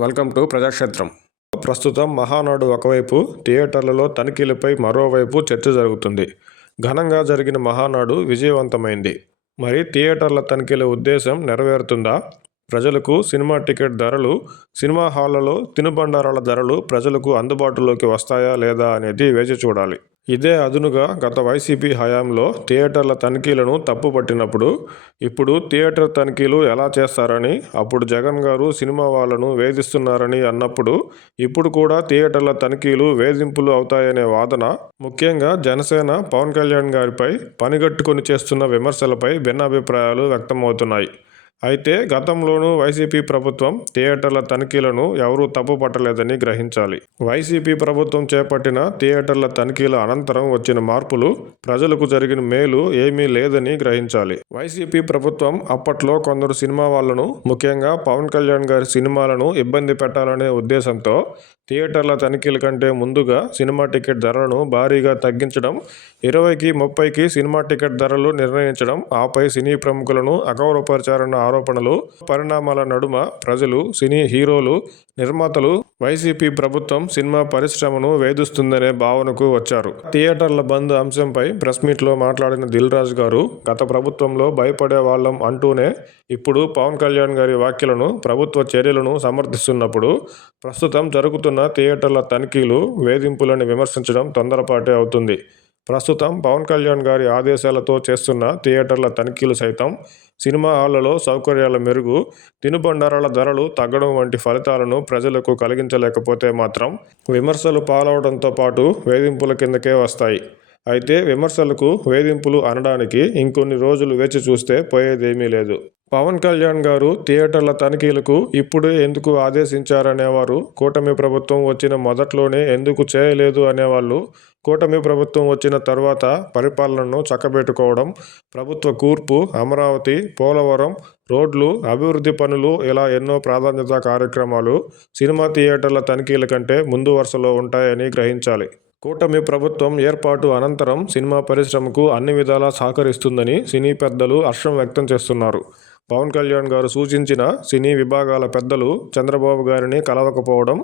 Welcome to ప్రజాక్షేత్రం. ప్రస్తుతం మహానాడు ఒకవైపు థియేటర్లలో తనిఖీలపై మరోవైపు చర్చ జరుగుతుంది. ఘనంగా జరిగిన మహానాడు విజయవంతమైంది. మరి థియేటర్ల తనిఖీల ఉద్దేశం నెరవేరుతుందా? ప్రజలకు సినిమా టికెట్ ధరలు సినిమా హాళ్ళలో తినుబండారాల ధరలు ప్రజలకు అందుబాటులోకి వస్తాయా లేదా అనేది వేచి చూడాలి. ఇదే అదునుగా గత వైసీపీ హయాంలో థియేటర్ల తనిఖీలను తప్పుపట్టినప్పుడు ఇప్పుడు థియేటర్ తనిఖీలు ఎలా చేస్తారని అప్పుడు జగన్ గారు సినిమా వాళ్ళను వేధిస్తున్నారని అన్నప్పుడు ఇప్పుడు కూడా థియేటర్ల తనిఖీలు వేధింపులు అవుతాయనే వాదన ముఖ్యంగా జనసేన పవన్ కళ్యాణ్ గారిపై పనిగట్టుకొని చేస్తున్న విమర్శలపై భిన్నాభిప్రాయాలు వ్యక్తమవుతున్నాయి. అయితే గతంలోనూ వైసీపీ ప్రభుత్వం థియేటర్ల తనిఖీలను ఎవరూ తప్పుపట్టలేదని గ్రహించాలి. వైసీపీ ప్రభుత్వం చేపట్టిన థియేటర్ల తనిఖీల అనంతరం వచ్చిన మార్పులు ప్రజలకు జరిగిన మేలు ఏమీ లేదని గ్రహించాలి. వైసీపీ ప్రభుత్వం అప్పట్లో కొందరు సినిమా వాళ్ళను ముఖ్యంగా పవన్ కళ్యాణ్ గారి సినిమాలను ఇబ్బంది పెట్టాలనే ఉద్దేశంతో థియేటర్ల తనిఖీల కంటే ముందుగా సినిమా టికెట్ ధరలను భారీగా తగ్గించడం ఇరవైకి ముప్పైకి సినిమా టికెట్ ధరలు నిర్ణయించడం ఆపై సినీ ప్రముఖులను అగౌరవపరిచారన్న ఆరోపణలు పరిణామాల నడుమ ప్రజలు సినీ హీరోలు నిర్మాతలు వైసీపీ ప్రభుత్వం సినిమా పరిశ్రమను వేధిస్తుందనే భావనకు వచ్చారు. థియేటర్ల బంద్ అంశంపై ప్రెస్ మీట్లో మాట్లాడిన దిల్రాజు గారు గత ప్రభుత్వంలో భయపడే వాళ్ళం అంటూనే ఇప్పుడు పవన్ కళ్యాణ్ గారి వ్యాఖ్యలను ప్రభుత్వ చర్యలను సమర్థిస్తున్నప్పుడు ప్రస్తుతం జరుగుతున్న థియేటర్ల తనిఖీలు వేధింపులను విమర్శించడం తొందరపాటే అవుతుంది. ప్రస్తుతం పవన్ కళ్యాణ్ గారి ఆదేశాలతో చేస్తున్న థియేటర్ల తనిఖీలు సైతం సినిమా హాళ్ళలో సౌకర్యాల మెరుగు తినుబండారాల ధరలు తగ్గడం వంటి ఫలితాలను ప్రజలకు కలిగించలేకపోతే మాత్రం విమర్శలు పాలవడంతో పాటు వేధింపుల కిందకే వస్తాయి. అయితే విమర్శలకు వేధింపులు అనడానికి ఇంకొన్ని రోజులు వేచి చూస్తే పోయేదేమీ లేదు. పవన్ కళ్యాణ్ గారు థియేటర్ల తనిఖీలకు ఇప్పుడే ఎందుకు ఆదేశించారనేవారు కూటమి ప్రభుత్వం వచ్చిన మొదట్లోనే ఎందుకు చేయలేదు అనేవాళ్ళు కూటమి ప్రభుత్వం వచ్చిన తర్వాత పరిపాలనను చక్కబెట్టుకోవడం ప్రభుత్వ కూర్పు అమరావతి పోలవరం రోడ్లు అభివృద్ధి పనులు ఇలా ఎన్నో ప్రాధాన్యత కార్యక్రమాలు సినిమా థియేటర్ల తనిఖీల కంటే ముందు వరుసలో ఉంటాయని గ్రహించాలి. కూటమి ప్రభుత్వం ఏర్పాటు అనంతరం సినిమా పరిశ్రమకు అన్ని విధాలా సహకరిస్తుందని సినీ పెద్దలు హర్షం వ్యక్తం చేస్తున్నారు. పవన్ కళ్యాణ్ గారు సూచించిన సినీ విభాగాల పెద్దలు చంద్రబాబు గారిని కలవకపోవడం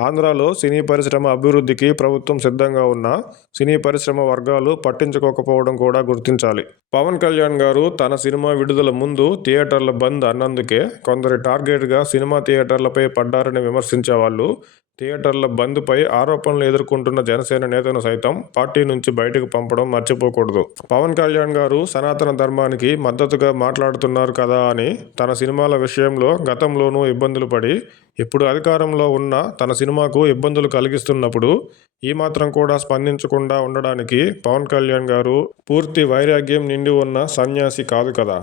ఆంధ్రాలో సినీ పరిశ్రమ అభివృద్ధికి ప్రభుత్వం సిద్ధంగా ఉన్న సినీ పరిశ్రమ వర్గాలు పట్టించుకోకపోవడం కూడా గుర్తించాలి. పవన్ కళ్యాణ్ గారు తన సినిమా విడుదల ముందు థియేటర్ల బంద్ అన్నందుకే కొందరి టార్గెట్గా సినిమా థియేటర్లపై పడ్డారని విమర్శించే వాళ్ళు థియేటర్ల బంద్పై ఆరోపణలు ఎదుర్కొంటున్న జనసేన నేతను సైతం పార్టీ నుంచి బయటకు పంపడం మర్చిపోకూడదు. పవన్ కళ్యాణ్ గారు సనాతన ధర్మానికి మద్దతుగా మాట్లాడుతున్నారు కదా అని తన సినిమాల విషయంలో గతంలోనూ ఇబ్బందులు పడి ఇప్పుడు అధికారంలో ఉన్న తన సినిమాకు ఇబ్బందులు కలిగిస్తున్నప్పుడు ఈ మాత్రం కూడా స్పందించకుండా ఉండడానికి పవన్ కళ్యాణ్ గారు పూర్తి వైరాగ్యం నిండి ఉన్న సన్యాసి కాదు కదా.